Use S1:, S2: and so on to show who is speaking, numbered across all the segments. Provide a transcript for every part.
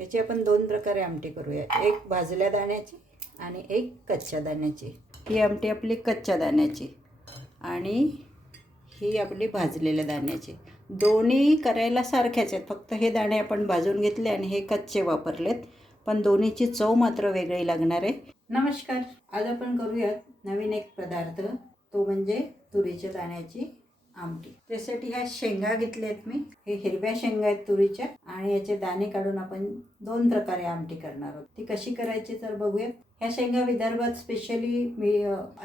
S1: याची आपण दोन प्रकारे आमटी करूया. एक भाजल्या दाण्याची आणि एक कच्च्या दाण्याची. ही आमटी आपली कच्च्या दाण्याची आणि ही आपली भाजलेल्या दाण्याची. दोन्ही करायला सारख्याच आहेत. फक्त हे दाणे आपण भाजून घेतले आणि हे कच्चे वापरलेत. पण दोन्हीची चव मात्र वेगळी लागणार आहे. नमस्कार. आज आपण करूयात नवीन एक पदार्थ. तो म्हणजे तुरीच्या दाण्याची आमटी. त्यासाठी ह्या शेंगा घेतल्या आहेत मी. हे हिरव्या शेंगा आहेत तुरीच्या आणि याचे दाणे काढून आपण दोन प्रकारे आमटी करणार आहोत. ती कशी करायची तर बघूयात. ह्या शेंगा विदर्भात स्पेशली मी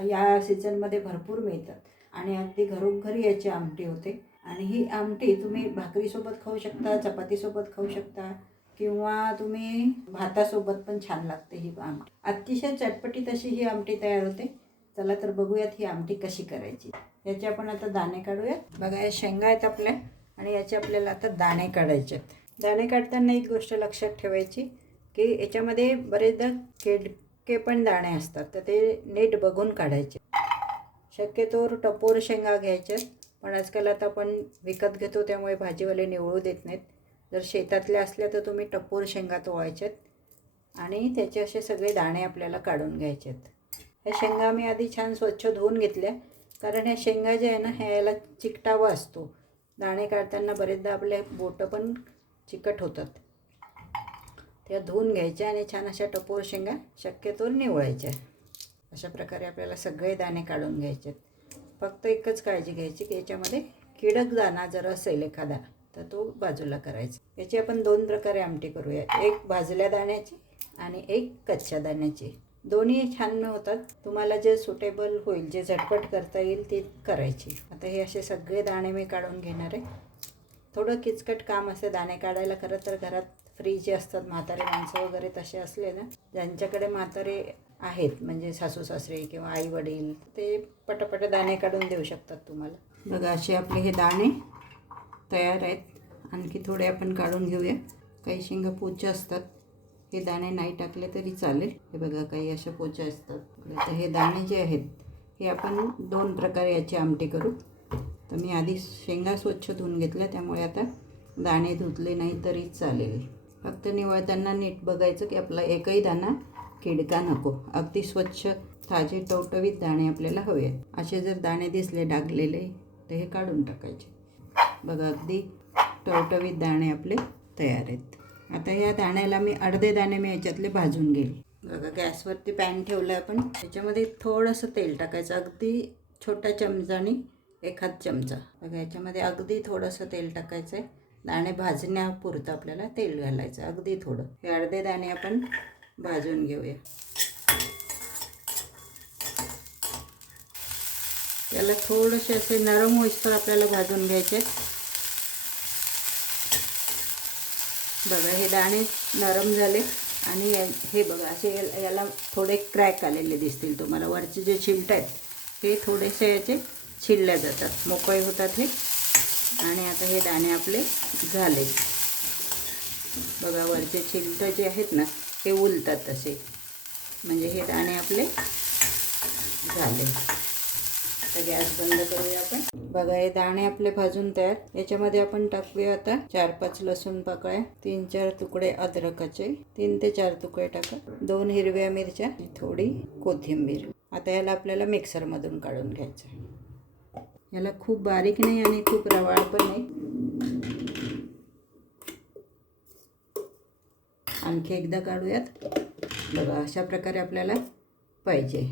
S1: या सीझनमध्ये भरपूर मिळतात आणि अगदी घरोघरी याची आमटी होते. आणि ही आमटी तुम्ही भाकरीसोबत खाऊ शकता चपातीसोबत खाऊ शकता किंवा तुम्ही भातासोबत पण छान लागते ही आमटी. अतिशय चटपटीत अशी ही आमटी तयार होते. चला तर बघूयात ही आमटी कशी करायची. याचे आपण आता दाणे काढूयात. बघा या शेंगा आहेत आपल्या आणि याचे आपल्याला आता दाणे काढायचे आहेत. दाणे काढताना एक गोष्ट लक्षात ठेवायची की याच्यामध्ये बरेचदा केडके पण दाणे असतात. तर ते नीट बघून काढायचे. शक्यतोवर टपोर शेंगा घ्यायच्या पण आजकाल आता आपण विकत घेतो त्यामुळे भाजीवाले निवळू देत नाहीत. जर शेतातल्या असल्या तर तुम्ही टपोर शेंगा तोवायच्यात आणि त्याचे असे सगळे दाणे आपल्याला काढून घ्यायचे आहेत. ह्या शेंगा मी आधी छान स्वच्छ धुवून घेतल्या. कारण ह्या शेंगा ज्या आहे ना ह्या याला चिकटावा असतो. दाणे काढताना बरेचदा आपले बोटं पण चिकट होतात. त्या धुवून घ्यायच्या आणि छान अशा टपोर शेंगा शक्यतो निवळायच्या. अशा प्रकारे आपल्याला सगळे दाणे काढून घ्यायचे. आहेत फक्त एकच काळजी घ्यायची की याच्यामध्ये किडक दाणा जर असेल एखादा तर तो बाजूला करायचा. याची आपण दोन प्रकारे आमटी करूया. एक भाजल्या दाण्याची आणि एक कच्च्या दाण्याची. दोन्ही छान होतात. तुम्हाला जे सुटेबल होईल जे झटपट करता येईल ते करायची. आता हे असे सगळे दाणे मी काढून घेणार आहे. थोडं किचकट काम असते दाणे काढायला खरं तर घरात फ्री जे असतात म्हातारे माणसं वगैरे तसे असले ना ज्यांच्याकडे म्हातारे आहेत म्हणजे सासू सासरे किंवा आई वडील ते पटापट दाणे काढून देऊ शकतात तुम्हाला. बघा असे आपले हे दाणे तयार आहेत. आणखी थोडे आपण काढून घेऊया. काही शेंगा पूज्य असतात. हे दाणे नाही टाकले तरी चालेल. हे बघा काही अशा पोचा असतात. तर हे दाणे जे आहेत हे आपण दोन प्रकारे याची आमटी करू. तर मी आधी शेंगा स्वच्छ धुवून घेतल्या त्यामुळे आता दाणे धुतले नाही तरी चालेल. फक्त निवळताना नीट बघायचं की आपला एकही दाणा किडका नको. अगदी स्वच्छ ताजे टवटवीत दाणे आपल्याला हवे आहेत असे जर दाणे दिसले डागलेले तर हे काढून टाकायचे. बघा अगदी टवटवीत दाणे आपले तयार आहेत. आता या दाण्याला मी अर्धे दाणे मी याच्यातले भाजून घेईल. बघा गॅसवरती पॅन ठेवलं आहे आपण. त्याच्यामध्ये थोडंसं तेल टाकायचं अगदी छोट्या चमचाने एखाद चमचा. बघा याच्यामध्ये अगदी थोडंसं तेल टाकायचं आहे दाणे भाजण्यापुरतं आपल्याला तेल घालायचं अगदी थोडं. हे अर्धे दाणे आपण भाजून घेऊया. त्याला थोडेसे असे नरम होईस्तर आपल्याला भाजून घ्यायचे आहेत. बघा हे दाणे नरम झाले आणि या- हे बघा असे या- याला थोडे क्रॅक आलेले दिसतील तुम्हाला. वरचे जे चिमट आहेत हे थोडेसे याचे छिलले जातात. मोकळे होतात हे. आणि आता हे दाणे आपले झाले. बघा वरचे चिमट जे आहेत ना हे उलतात तसे. म्हणजे हे दाणे आपले झाले. आता गॅस बंद करूया आपण. बघा हे दाणे आपले भाजून तयार. याच्यामध्ये आपण टाकूया आता चार पाच लसूण पाकळ्या तीन चार तुकडे अद्रकाचे तीन ते चार तुकडे टाका. दोन हिरव्या मिरच्या थोडी कोथिंबीर. आता याला आपल्याला मिक्सरमधून काढून घ्यायचं याला खूप बारीक नाही आणि खूप रवाळ पण नाही. आणखी एकदा काढूयात. बघा अशा प्रकारे आपल्याला पाहिजे.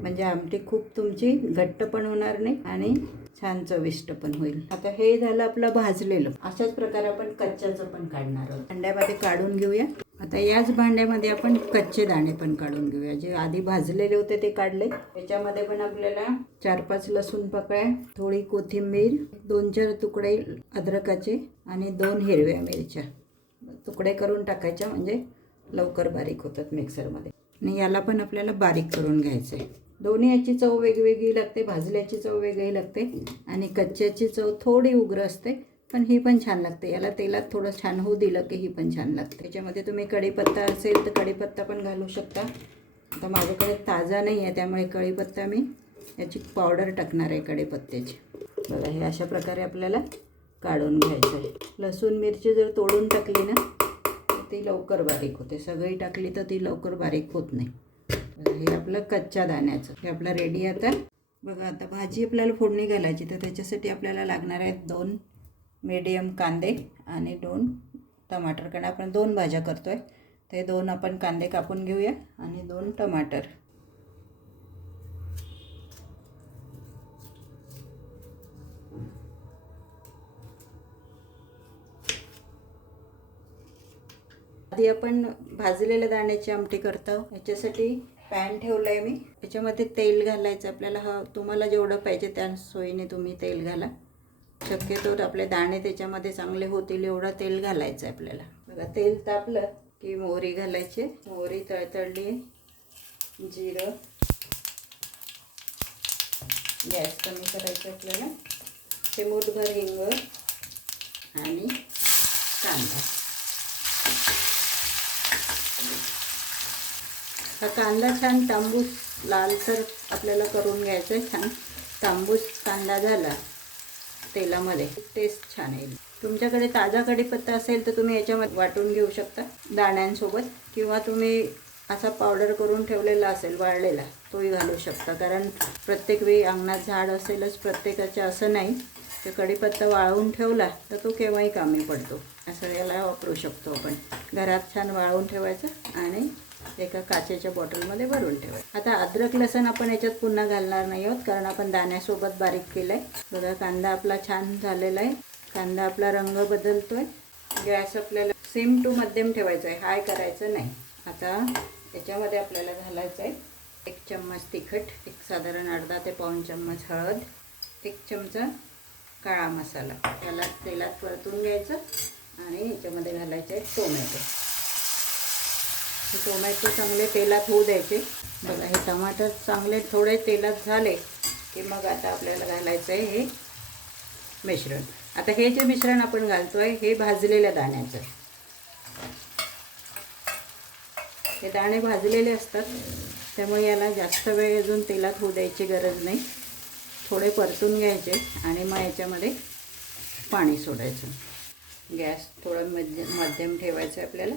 S1: म्हणजे आमटी खूप तुमची घट्ट पण होणार नाही आणि छान चविष्ट पण होईल. आता हे झालं आपलं भाजलेलं. अशाच प्रकारे आपण कच्च्याचं पण काढणार आहोत. भांड्यामध्ये काढून घेऊया. आता याच भांड्यामध्ये आपण कच्चे दाणे पण काढून घेऊया. जे आधी भाजलेले होते ते काढले. त्याच्यामध्ये पण आपल्याला चार पाच लसूण पकळ्या थोडी कोथिंबीर दोन चार तुकडे अद्रकाचे आणि दोन हिरव्या मिरच्या. तुकडे करून टाकायच्या म्हणजे लवकर बारीक होतात मिक्सरमध्ये आणि याला पण आपल्याला बारीक करून घ्यायचं आहे दोन्ही याची चव वेगवेगळी लागते भाजल्याची चव वेगळी लागते आणि कच्च्याची चव थोडी उग्र असते पण ही पण छान लागते. याला तेलात थोडं छान होऊ दिलं की ही पण छान लागते. त्याच्यामध्ये तुम्ही कढीपत्ता असेल तर कढीपत्ता पण घालू शकता. आता माझ्याकडे ताजा नाही आहे त्यामुळे कढीपत्ता मी याची पावडर टाकणार आहे कढीपत्त्याची. बघा हे अशा प्रकारे आपल्याला काढून घ्यायचं आहे. लसूण मिरची जर तोडून टाकली ना ती लवकर बारीक होते. सगळी टाकली तर ती लवकर बारीक होत नाही. हे आपलं कच्च्या दाण्याचं. हे आपलं रेडी आता. बघा आता भाजी आपल्याला फोडणी घालायची तर त्याच्यासाठी आपल्याला लागणार आहेत दोन मीडियम कांदे आणि दोन टमाटर. कारण आपण दोन भाज्या करतो आहे ते दोन आपण कांदे कापून घेऊया आणि दोन टमाटर. आधी आपण भाजलेल्या दाण्याची आमटी करतो. याच्यासाठी पॅन ठेवलं आहे मी. याच्यामध्ये तेल घालायचं आपल्याला. ह तुम्हाला जेवढं पाहिजे त्या सोयीने तुम्ही तेल घाला. शक्यतो आपले दाणे त्याच्यामध्ये चांगले होतील एवढं तेल घालायचं आहे आपल्याला. बघा तेल तापलं की मोहरी घालायची. मोहरी तळतळली. जिरं. गॅस कमी करायचं आपल्याला. चिमूटभर हिंग आणि कांदा. हा कांदा छान तांबूस लालसर आपल्याला करून घ्यायचा आहे छान. तांबूस कांदा झाला तेलामध्ये. टेस्ट छान येईल. तुमच्याकडे ताजा कढीपत्ता असेल तर तुम्ही याच्यामध्ये वाटून घेऊ शकता दाण्यांसोबत किंवा तुम्ही असा पावडर करून ठेवलेला असेल वाळलेला तोही घालू शकता. कारण प्रत्येक वेळी अंगणात झाड असेलच प्रत्येकाचे असं नाही तर कढीपत्ता वाळवून ठेवला तर तो केव्हाही कामी पडतो. असं याला वापरू शकतो आपण. घरात छान वाळवून ठेवायचं आणि एका काचेच्या बॉटलमध्ये भरून ठेवा. आता अद्रक लसण आपण याच्यात पुन्हा घालणार नाही आहोत कारण आपण दाण्यासोबत बारीक केलं आहे बघा कांदा आपला छान झालेला आहे. कांदा आपला रंग बदलतोय. गॅस आपल्याला सिम टू मध्यम ठेवायचा आहे हाय करायचं नाही. आता याच्यामध्ये आपल्याला घालायचं आहे एक चम्मच तिखट एक साधारण अर्धा ते पाऊण चम्मच हळद एक चमचा काळा मसाला. त्याला तेलात परतून घ्यायचं आणि याच्यामध्ये घालायचं आहे टोमॅटो. टोमॅटो चांगले तेलात होऊ द्यायचे. बघा हे टमाटर चांगले थोडे तेलात झाले की मग आता आपल्याला घालायचं आहे हे मिश्रण. आता हे जे मिश्रण आपण घालतो आहे हे भाजलेल्या दाण्याचं. हे दाणे भाजलेले असतात त्यामुळे याला जास्त वेळ अजून तेलात होऊ द्यायची गरज नाही. थोडे परतून घ्यायचे आणि मग याच्यामध्ये पाणी सोडायचं. गॅस थोडं मध्यम मध्यम ठेवायचं आहे आपल्याला.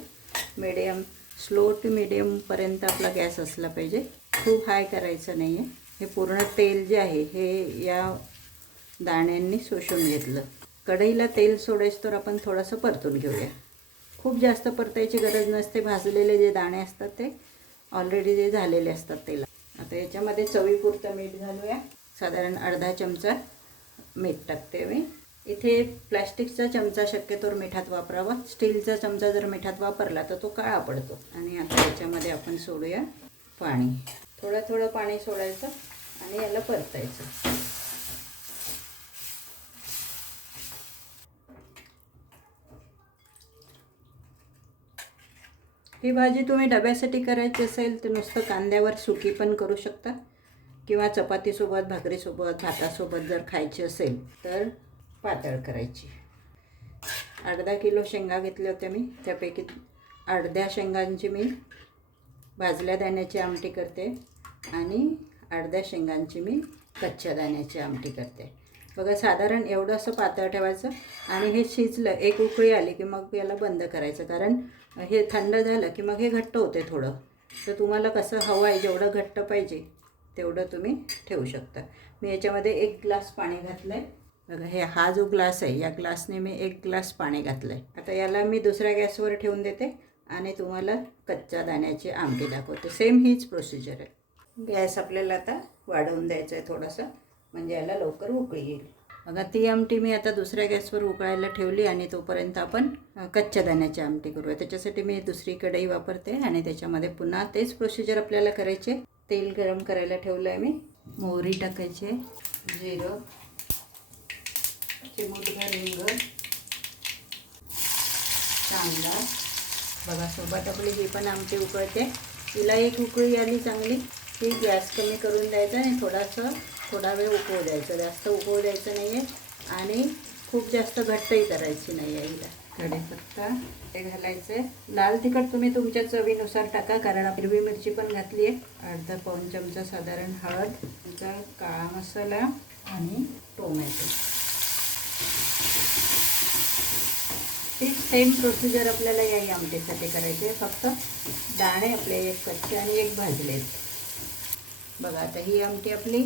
S1: मिडियम स्लो टू मिडियमपर्यंत आपला गॅस असला पाहिजे. खूप हाय करायचं नाही आहे हे पूर्ण तेल जे आहे हे या दाण्यांनी शोषून घेतलं. कढईला तेल सोडायचं तर आपण थोडंसं परतून घेऊया. खूप जास्त परतायची गरज नसते. भाजलेले जे दाणे असतात ते ऑलरेडी जे झालेले असतात तेला. आता याच्यामध्ये चवीपुरतं मीठ घालूया. साधारण अर्धा चमचा मीठ टाकते मी. इथे प्लॅस्टिकचा चमचा शक्यतोवर मिठात वापरावा. स्टीलचा चमचा जर मिठात वापरला तर तो काळा पडतो. आणि आता याच्यामध्ये आपण सोडूया पाणी. थोडं थोडं पाणी सोडायचं आणि याला परतायचं. ही भाजी तुम्ही डब्यासाठी करायची असेल तर नुसतं कांद्यावर सुकी पण करू शकता. किंवा चपातीसोबत भाकरीसोबत भातासोबत जर खायची असेल तर पातळ करायची. अर्धा किलो शेंगा घेतल्या होत्या मी. त्यापैकी अर्ध्या शेंगांची मी भाजल्या दाण्याची आमटी करते आणि अर्ध्या शेंगांची मी कच्च्या दाण्याची आमटी करते. बघा साधारण एवढं असं पातळ ठेवायचं आणि हे शिजलं एक उकळी आली की मग याला बंद करायचं. कारण हे थंड झालं की मग हे घट्ट होते थोडं. तर तुम्हाला कसं हवं आहे जेवढं घट्ट पाहिजे तेवढं तुम्ही ठेवू शकता. मी याच्यामध्ये एक ग्लास पाणी घातलं आहे बघा हे हा जो ग्लास आहे या ग्लासने मी एक ग्लास पाणी घातलं आहे आता याला मी दुसऱ्या गॅसवर ठेवून देते आणि तुम्हाला कच्च्या दाण्याची आमटी दाखवते. सेम हीच प्रोसिजर आहे. गॅस आपल्याला आता वाढवून द्यायचं आहे थोडंसं म्हणजे याला लवकर उकळी येईल. बघा ती आमटी मी आता दुसऱ्या गॅसवर उकळायला ठेवली आणि तोपर्यंत आपण कच्च्या दाण्याची आमटी करूया. त्याच्यासाठी मी दुसरी कढई वापरते आणि त्याच्यामध्ये पुन्हा तेच प्रोसिजर आपल्याला करायचे. तेल गरम करायला ठेवलं आहे मी. मोहरी टाकायची जिरं चिमूटभर हिंग चांगला. बघा सोबत आपली ही पण आमची उकळते. तिला एक उकळी आली चांगली. की गॅस कमी करून द्यायचा आणि थोडासा थोडा वेळ उकळू द्यायचं. जास्त उकळू द्यायचं नाही आहे आणि खूप जास्त घट्टही करायची नाही आहे हिला. कढीपत्ता ते घालायचं. आहे लाल तिखट तुम्ही तुमच्या चवीनुसार टाका कारण हिरवी मिरची पण घातली आहे. अर्धा पाऊण चमचा साधारण हळद तुमचा काळा मसाला आणि टोमॅटो. सेम प्रोसिजर आपल्याला याही आमटीसाठी करायचे आहे. फक्त दाणे आपले एक कच्चे आणि एक भाजले बघा आता ही आमटी आपली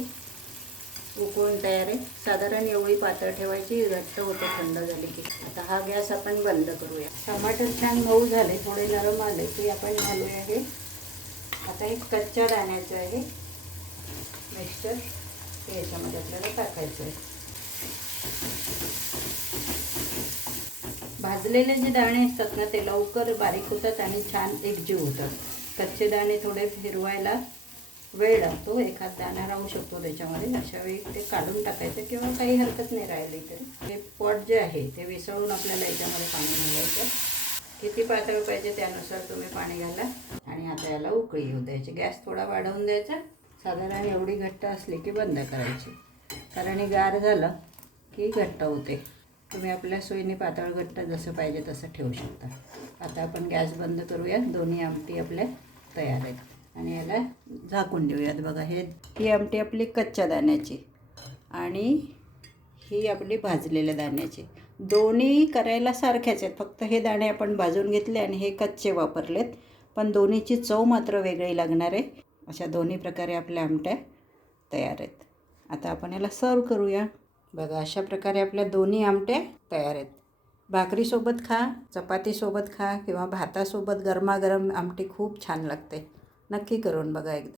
S1: उकळून तयार आहे. साधारण एवढी पातळ ठेवायची घट्ट होते थंड झाली की. आता हा गॅस आपण बंद करूया. टमाटर छान मऊ झाले थोडे नरम आले की आपण घालूया हे. आता हे कच्च्या दाण्याचं आहे. मिक्सचर हे याच्यामध्ये आपल्याला टाकायचं आहे. भाजलेले जे दाणे असतात ना ते लवकर बारीक होतात आणि छान एकजीव होतात. कच्चे दाणे थोडे फिरवायला वेळ लागतो. एखाद दाणा राहू शकतो त्याच्यामध्ये. अशा वेळी ते काढून टाकायचं किंवा काही हरकत नाही राहिली तरी. हे पॉट जे आहे ते विसळून आपल्याला याच्यामध्ये पाणी घालायचं. किती पातळ पाहिजे त्यानुसार तुम्ही पाणी घाला. आणि आता याला उकळी येऊ द्यायची. गॅस थोडा वाढवून द्यायचा. साधारण एवढी घट्ट असली की बंद करायची. कारण हे गार झालं की घट्ट होते. तुम्ही आपल्या सोयीने पातळ घट्ट जसं पाहिजे तसं ठेवू शकता. आता आपण गॅस बंद करूया दोन्ही आमटी आपल्या तयार आहेत. आणि याला झाकून देऊयात. बघा हे ही आमटी आपली कच्च्या दाण्याची आणि ही आपली भाजलेल्या दाण्याची. दोन्ही करायला सारख्याच आहेत. फक्त हे दाणे आपण भाजून घेतले आणि हे कच्चे वापरलेत. पण दोन्हीची चव मात्र वेगळी लागणार आहे. अशा दोन्ही प्रकारे आपल्या आमट्या तयार आहेत. आता आपण याला सर्व करूया. बघा अशा प्रकारे आपल्या दोन्ही आमटे तयार आहेत. भाकरीसोबत खा चपातीसोबत खा किंवा भातासोबत गरमागरम आमटी खूप छान लागते. नक्की करून बघा एकदा.